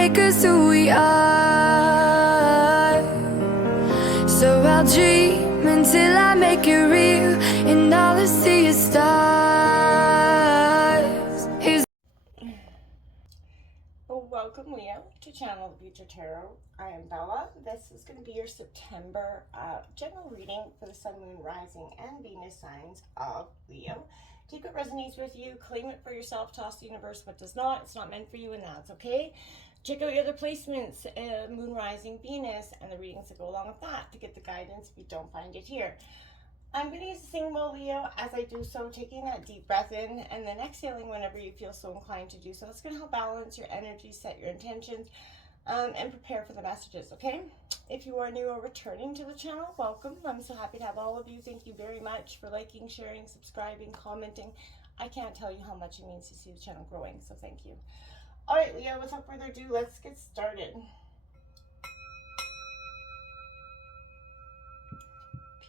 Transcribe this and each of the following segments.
make us who we are. So I'll dream until I make it real, and all I see is stars. Welcome, Leo, to Channel the Future Tarot. I am Bella. This is going to be your September general reading for the Sun, Moon, Rising, and Venus signs of Leo. Take what resonates with you, claim it for yourself, toss the universe what does not. It's not meant for you, and that's okay. Check out your other placements, Moon, Rising, Venus, and the readings that go along with that to get the guidance if you don't find it here. I'm going to use the singing bowl, Leo, as I do so, taking that deep breath in and then exhaling whenever you feel so inclined to do so. It's going to help balance your energy, set your intentions, and prepare for the messages, okay? If you are new or returning to the channel, welcome. I'm so happy to have all of you. Thank you very much for liking, sharing, subscribing, commenting. I can't tell you how much it means to see the channel growing, so thank you. All right, Leo, without further ado, let's get started.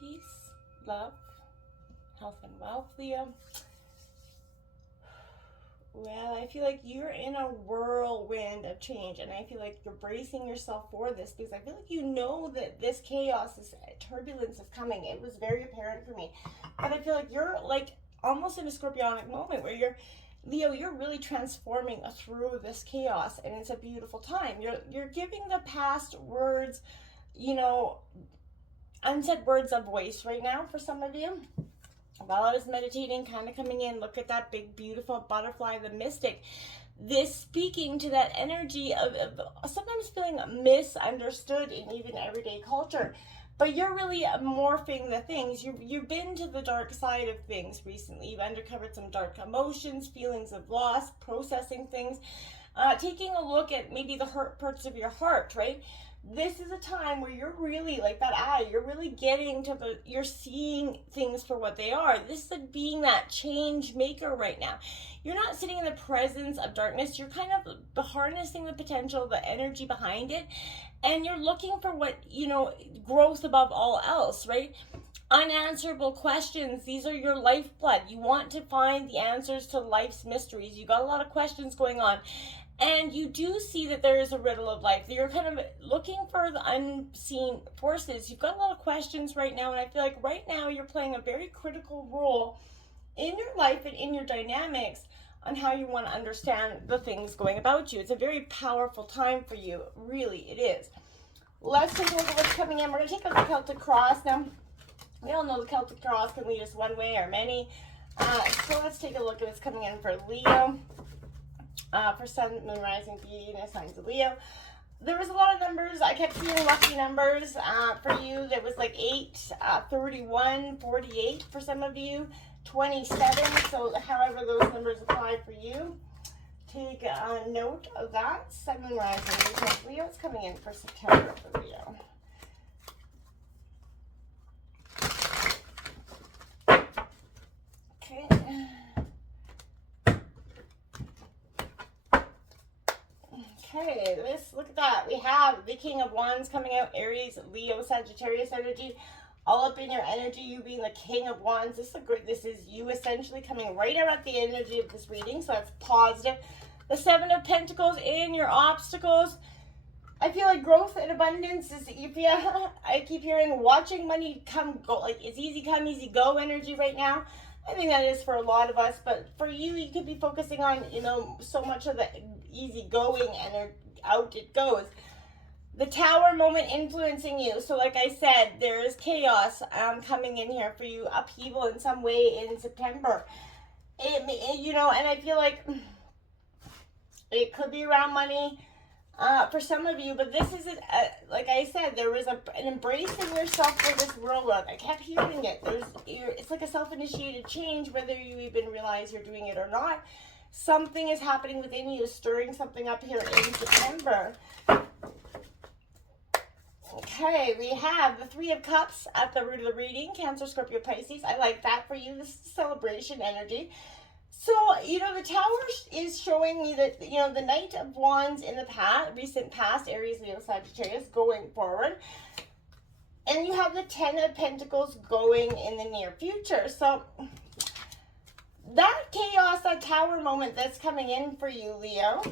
Peace, love, health, and wealth, Leo. Well, I feel like you're in a whirlwind of change, and I feel like you're bracing yourself for this because I feel like you know that this chaos, this turbulence is coming. It was very apparent for me, but I feel like you're like almost in a scorpionic moment where you're, Leo, you're really transforming through this chaos, and it's a beautiful time. You're giving the past words, you know, unsaid words of voice right now for some of you. While I was meditating, kind of coming in, look at that big, beautiful butterfly, the mystic. This speaking to that energy of sometimes feeling misunderstood in even everyday culture. But you're really morphing the things. You've been to the dark side of things recently. You've uncovered some dark emotions, feelings of loss, processing things, taking a look at maybe the hurt parts of your heart, right? This is a time where you're really like that eye, you're really getting to you're seeing things for what they are. This is like being that change maker right now. You're not sitting in the presence of darkness. You're kind of harnessing the potential, the energy behind it. And you're looking for what, you know, growth above all else, right? Unanswerable questions. These are your lifeblood. You want to find the answers to life's mysteries. You got a lot of questions going on. And you do see that there is a riddle of life. You're kind of looking for the unseen forces. You've got a lot of questions right now, and I feel like right now you're playing a very critical role in your life and in your dynamics on how you want to understand the things going about you. It's a very powerful time for you. Really, it is. Let's take a look at what's coming in. We're going to take a look at the Celtic Cross. Now, we all know the Celtic Cross can lead us one way or many. So let's take a look at what's coming in for Leo. For Sun, Moon, Rising, Venus, signs of Leo. There was a lot of numbers. I kept seeing lucky numbers for you. There was like 8, 31, 48 for some of you, 27. So however those numbers apply for you, take a note of that. Sun, Moon, Rising, Venus, Leo. It's coming in for September for Leo. Okay. Okay, look at that. We have the King of Wands coming out, Aries, Leo, Sagittarius energy, all up in your energy, you being the King of Wands. This is you essentially coming right out at the energy of this reading, so that's positive. The Seven of Pentacles in your obstacles. I feel like growth and abundance is, I keep hearing watching money come, go, like it's easy come, easy go energy right now. I think that is for a lot of us, but for you, you could be focusing on, you know, so much of the easy going and out it goes. The Tower moment influencing you. So like I said, there is chaos coming in here for you, upheaval in some way in September. You know, and I feel like it could be around money for some of you, but this is, like I said, there was an embracing yourself for this world. I kept hearing it. It's like a self-initiated change, whether you even realize you're doing it or not. Something is happening within you, stirring something up here in September. Okay, we have the Three of Cups at the root of the reading. Cancer, Scorpio, Pisces. I like that for you. This is celebration energy. So, you know, the Tower is showing me that, you know, the Knight of Wands in the recent past, Aries, Leo, Sagittarius, going forward. And you have the Ten of Pentacles going in the near future. So, that chaos, that Tower moment that's coming in for you, Leo,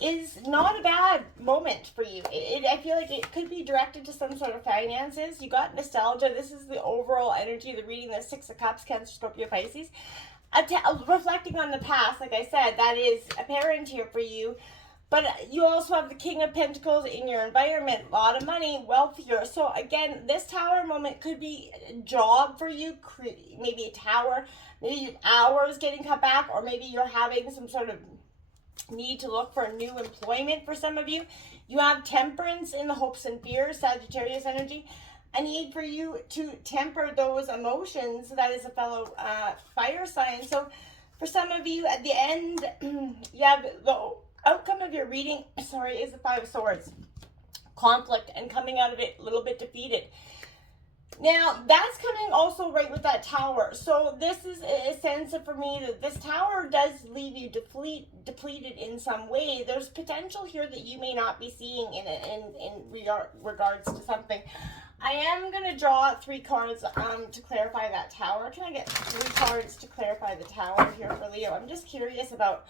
is not a bad moment for you. I feel like it could be directed to some sort of finances. You got nostalgia. This is the overall energy of the reading, the Six of Cups, Cancer, Scorpio, Pisces. Reflecting on the past, like I said, that is apparent here for you. But you also have the King of Pentacles in your environment, a lot of money, wealth here. So again, this tower moment could be a job for you, maybe a tower, maybe hours getting cut back, or maybe you're having some sort of need to look for new employment for some of you. You have Temperance in the hopes and fears, Sagittarius energy. A need for you to temper those emotions. That is a fellow fire sign. So for some of you, at the end, you have the outcome of your reading, is the Five of Swords. Conflict and coming out of it a little bit defeated. Now, that's coming also right with that tower. So this is a sense of, for me, that this tower does leave you depleted in some way. There's potential here that you may not be seeing in regards to something. I am going to draw 3 cards to clarify that tower. Can I get 3 cards to clarify the tower here for Leo? I'm just curious about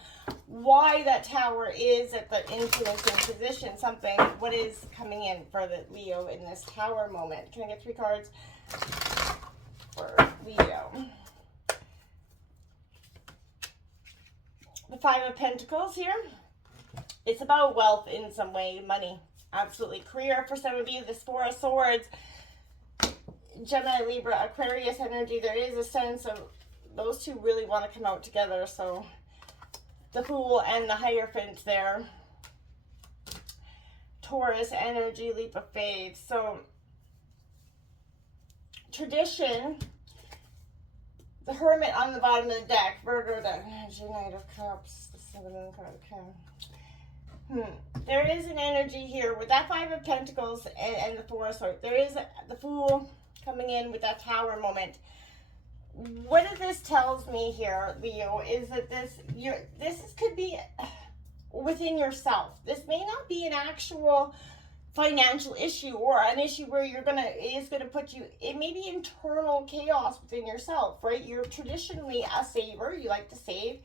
why that tower is at the influencing position. What is coming in for the Leo in this tower moment? Can I get 3 cards for Leo? The Five of Pentacles here. It's about wealth in some way, money. Absolutely. Career for some of you, this Four of Swords, Gemini, Libra, Aquarius energy. There is a sense of those two really want to come out together. So the Fool and the Hierophant there. Taurus energy, leap of faith. So tradition, the Hermit on the bottom of the deck. Virgo, the Knight of Cups, the Seven of Cups. Okay. There is an energy here with that Five of Pentacles and the Four of Swords. There is the Fool coming in with that tower moment. What this tells me here, Leo, is that this could be within yourself. This may not be an actual financial issue or an issue where is gonna put you, it may be internal chaos within yourself, right? You're traditionally a saver, you like to save.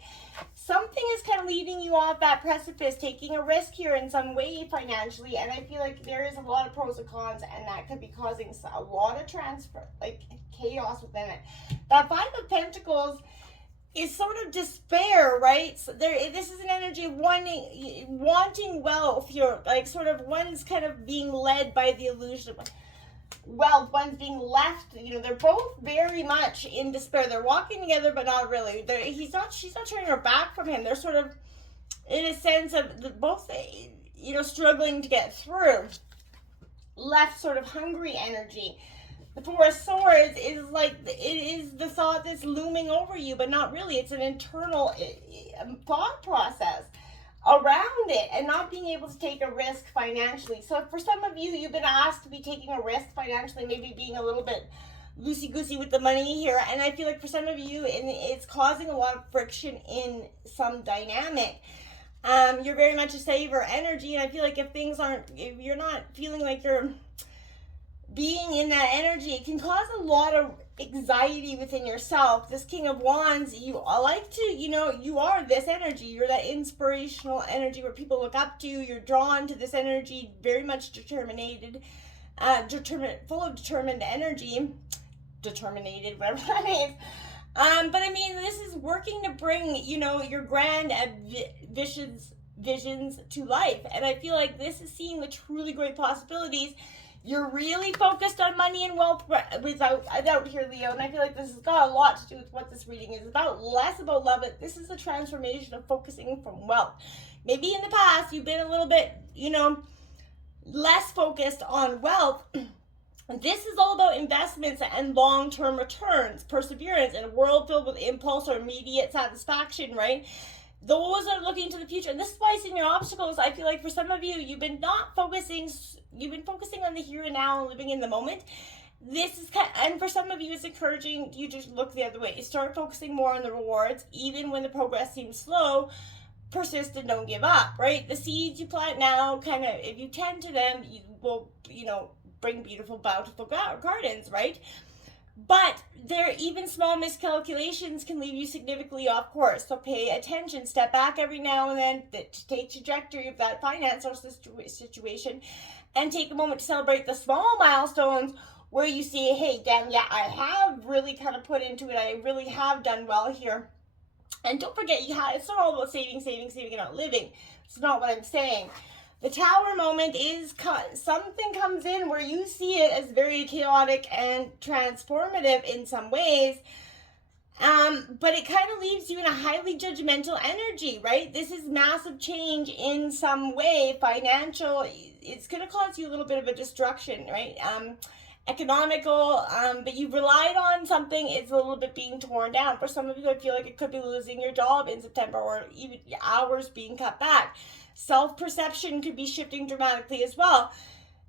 Something is kind of leading you off that precipice, taking a risk here in some way financially, and I feel like there is a lot of pros and cons, and that could be causing a lot of chaos within it. That Five of Pentacles is sort of despair, right? So this is an energy of wanting wealth. You're like sort of, one's kind of being led by the illusion of wealth, one's being left. They're both very much in despair. They're walking together, but not really. She's not turning her back from him. They're sort of in a sense of both, struggling to get through. Left sort of hungry energy. The Four of Swords is like, it is the thought that's looming over you, but not really. It's an internal thought process around it and not being able to take a risk financially. So for some of you, you've been asked to be taking a risk financially, maybe being a little bit loosey-goosey with the money here. And I feel like for some of you, it's causing a lot of friction in some dynamic. You're very much a saver energy, and I feel like if you're not feeling like you're being in that energy, it can cause a lot of anxiety within yourself. This King of Wands, you are this energy. You're that inspirational energy where people look up to you. You're drawn to this energy, very much full of determined energy. Whatever that means. But I mean, this is working to bring, your grand visions to life. And I feel like this is seeing the truly great possibilities. You're really focused on money and wealth without here, Leo. And I feel like this has got a lot to do with what this reading is about. Less about love. This is a transformation of focusing from wealth. Maybe in the past, you've been a little bit, less focused on wealth. This is all about investments and long-term returns, perseverance in a world filled with impulse or immediate satisfaction, right? Those are looking to the future. And this is why it's in your obstacles. I feel like for some of you, you've been focusing on the here and now and living in the moment. And for some of you, it's encouraging you to look the other way. Start focusing more on the rewards, even when the progress seems slow. Persist and don't give up, right? The seeds you plant now, kind of, if you tend to them, you will, bring beautiful, bountiful gardens, right? But there, even small miscalculations can leave you significantly off course. So pay attention. Step back every now and then to take trajectory of that financial situation, and take a moment to celebrate the small milestones where you see, hey, damn, yeah, I have really kind of put into it. I really have done well here. And don't forget, it's not all about saving, and not living. It's not what I'm saying. The tower moment is something comes in where you see it as very chaotic and transformative in some ways. But it kind of leaves you in a highly judgmental energy, right? This is massive change in some way, financial. It's going to cause you a little bit of a destruction, right? Economical, but you've relied on something, it's a little bit being torn down. For some of you, I feel like it could be losing your job in September, or even hours being cut back. Self-perception could be shifting dramatically as well.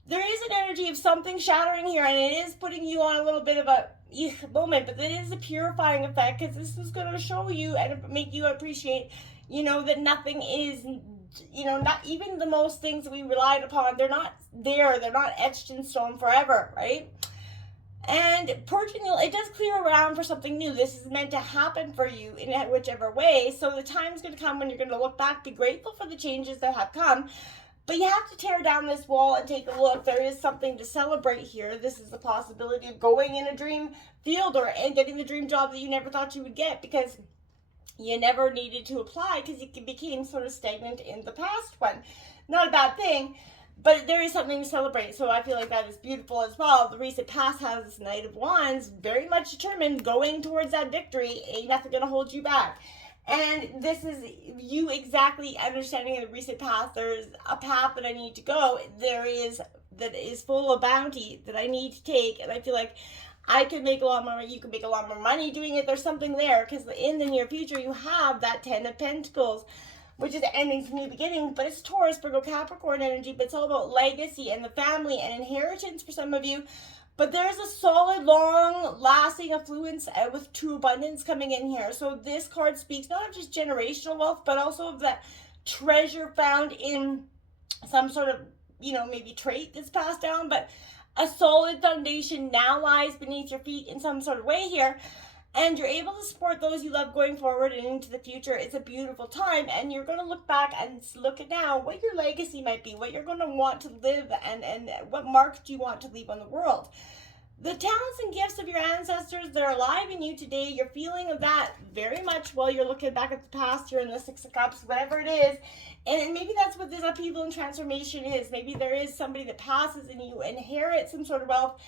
There is an energy of something shattering here, and it is putting you on a little bit of a moment, but it is a purifying effect, because this is going to show you and make you appreciate, that nothing is, not even the most things that we relied upon, they're not there, they're not etched in stone forever, right? And purging, it does clear around for something new. This is meant to happen for you in whichever way. So the time's going to come when you're going to look back, be grateful for the changes that have come. But you have to tear down this wall and take a look. There is something to celebrate here. This is the possibility of going in a dream field and getting the dream job that you never thought you would get, because you never needed to apply because you became sort of stagnant in the past one. Not a bad thing, but there is something to celebrate. So I feel like that is beautiful as well. The recent past has this Knight of Wands, very much determined, going towards that victory. Ain't nothing going to hold you back. And this is you exactly understanding in the recent past. There's a path that I need to go. That is full of bounty that I need to take. And I feel like I could make a lot more, you could make a lot more money doing it. There's something there, because in the near future you have that 10 of Pentacles, which is endings and new beginnings, but it's Taurus, Virgo, Capricorn energy, but it's all about legacy and the family and inheritance for some of you. But there's a solid, long-lasting affluence with true abundance coming in here. So this card speaks not of just generational wealth, but also of that treasure found in some sort of, maybe trait that's passed down, but a solid foundation now lies beneath your feet in some sort of way here, and you're able to support those you love going forward and into the future. It's a beautiful time, and you're going to look back and look at now what your legacy might be, what you're going to want to live, and what mark do you want to leave on the world. The talents and gifts of your ancestors, they're alive in you today. You're feeling of that very much while you're looking back at the past. You're in the Six of Cups, whatever it is. And maybe that's what this upheaval and transformation is. Maybe there is somebody that passes and you inherit some sort of wealth.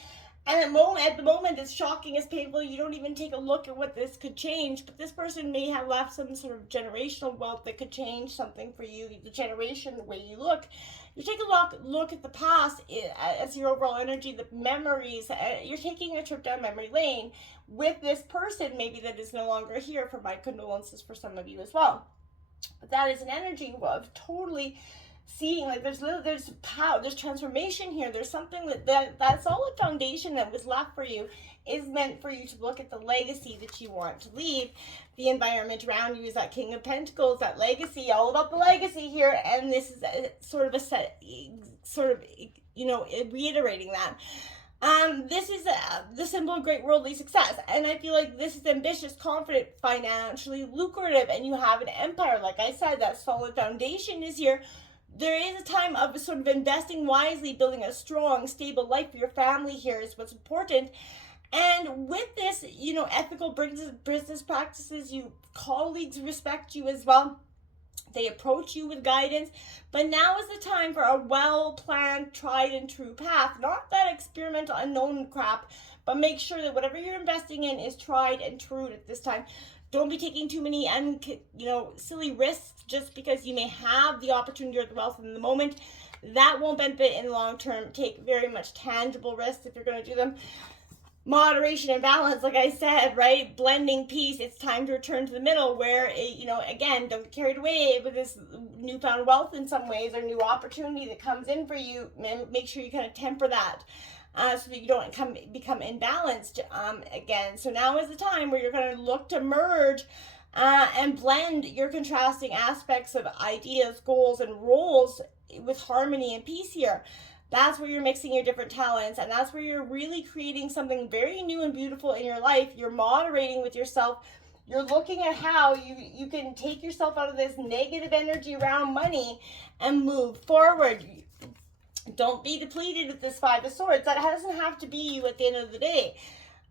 And at the moment, it's shocking, it's painful. You don't even take a look at what this could change. But this person may have left some sort of generational wealth that could change something for you. The generation, the way you look. You take a look at the past as your overall energy, the memories. You're taking a trip down memory lane with this person, maybe that is no longer here. For my condolences for some of you as well. But that is an energy of totally seeing, like, there's power, there's transformation here. There's something that solid foundation that was left for you is meant for you to look at the legacy that you want to leave. The environment around you is that King of Pentacles, that legacy, all about the legacy here. And this is reiterating that. This is the symbol of great worldly success. And I feel like this is ambitious, confident, financially lucrative, and you have an empire. Like I said, that solid foundation is here. There is a time of sort of investing wisely, building a strong, stable life for your family here is what's important. And with this, ethical business practices, colleagues respect you as well. They approach you with guidance, but now is the time for a well-planned, tried and true path. Not that experimental, unknown crap, but make sure that whatever you're investing in is tried and true at this time. Don't be taking too many silly risks just because you may have the opportunity or the wealth in the moment. That won't benefit in the long term. Take very much tangible risks if you're going to do them. Moderation and balance, like I said, right? Blending peace. It's time to return to the middle where, again, don't get carried away with this newfound wealth in some ways or new opportunity that comes in for you. Make sure you kind of temper that so that you don't become imbalanced again. So now is the time where you're going to look to merge and blend your contrasting aspects of ideas, goals, and roles with harmony and peace here. That's where you're mixing your different talents, and that's where you're really creating something very new and beautiful in your life. You're moderating with yourself. You're looking at how you can take yourself out of this negative energy around money and move forward. Don't be depleted with this Five of Swords. That doesn't have to be you at the end of the day.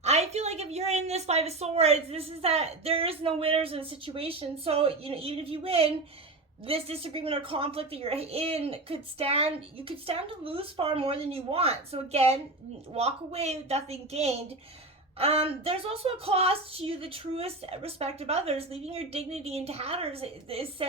I feel like if you're in this Five of Swords, this is that there is no winners in the situation. So, you know, even if you win, this disagreement or conflict that you're in you could stand to lose far more than you want. So again, walk away with nothing gained. There's also a cost to the truest respect of others. Leaving your dignity in tatters is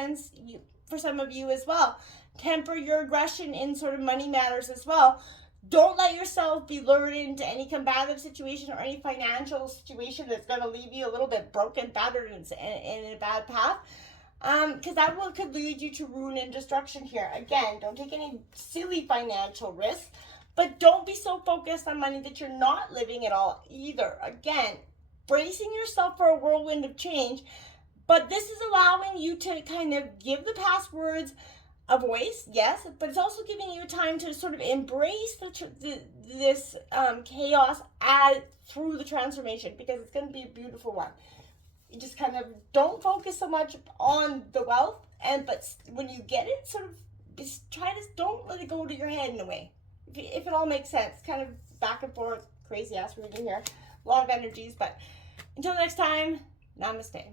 for some of you as well. Temper your aggression in sort of money matters as well. Don't let yourself be lured into any combative situation or any financial situation that's going to leave you a little bit broken, battered, and in a bad path. Because that could lead you to ruin and destruction here. Again, don't take any silly financial risks, but don't be so focused on money that you're not living at all either. Again, bracing yourself for a whirlwind of change, but this is allowing you to kind of give the past words a voice, yes, but it's also giving you time to sort of embrace this chaos through the transformation, because it's going to be a beautiful one. You just kind of don't focus so much on the wealth, but when you get it, sort of just don't let it go to your head in a way. If it all makes sense, kind of back and forth, crazy ass reading here, a lot of energies. But until next time, namaste.